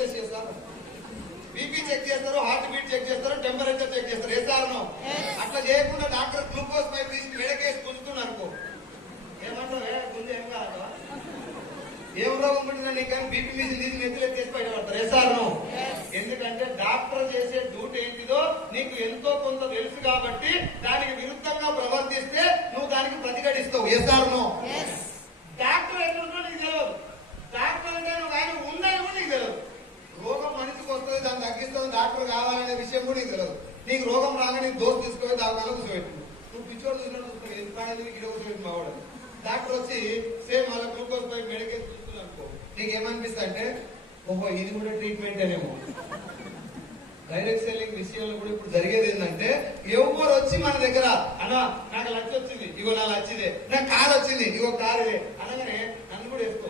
Test చేస్తారు, BP check చేస్తారు, heart beat check చేస్తారు, టెంపరేచర్ చెక్ చేస్తారు. వేస్తారను అట్లా చేయకుండా డాక్టర్ గ్లూకోజ్ పై తీసి మెడకేసి గుంజుతున్నారు అనుకో, ఏమంటారు? గుంజు ఏం కాదు, ఏం రోగం పుట్టినా నీకు కానీ బీపీ మీద తీసి నెత్తులు ఎత్తేసి బయటపడతారు. వేస్తారను ఎందుకంటే డాక్టర్ చేసే డ్యూటీ ఏంటిదో నీకు ఎంతో కొంత తెలుసు కాబట్టి దానికి విరుద్ధంగా ప్రవర్తిస్తే నువ్వు దానికి ప్రతిఘటిస్తావు. వేస్తారను డాక్టర్ ఎట్లుంటో నీకు తెలియదు, డాక్టర్ అంటే నువ్వు ఆయన ఉందని కూడా నీకు తెలియదు. రోగం మనిషికి వస్తుంది, దాన్ని తగ్గిస్తుంది, డాక్టర్ కావాలనే విషయం కూడా నీకు తెలియదు. నీకు రోగం రాగా నీకు దోస్తు తీసుకొని దాని వల్ల కూర్చోబెట్టు, నువ్వు పిచ్చోడు చూసినట్టు చూస్తావు, ఎందుకు ఇక్కడ కూర్చోబెట్టి మావాడు. డాక్టర్ వచ్చి సేమ్ అలా గ్లూకోజ్ పై మెడికేట్ చూస్తుంది అనుకో, నీకేమనిపిస్తా అంటే ఓహో ఇది కూడా ట్రీట్మెంట్ అనేమో. డైరెక్ట్ సెల్లింగ్ విషయంలో కూడా ఇప్పుడు జరిగేది ఏంటంటే ఎవరు వచ్చి మన దగ్గర అన్నా నాకు లక్ష వచ్చింది, ఇగో నా లచ్చిదే, నాకు కారు వచ్చింది, ఇగో కారుదే అనగానే నన్ను కూడా వేసుకో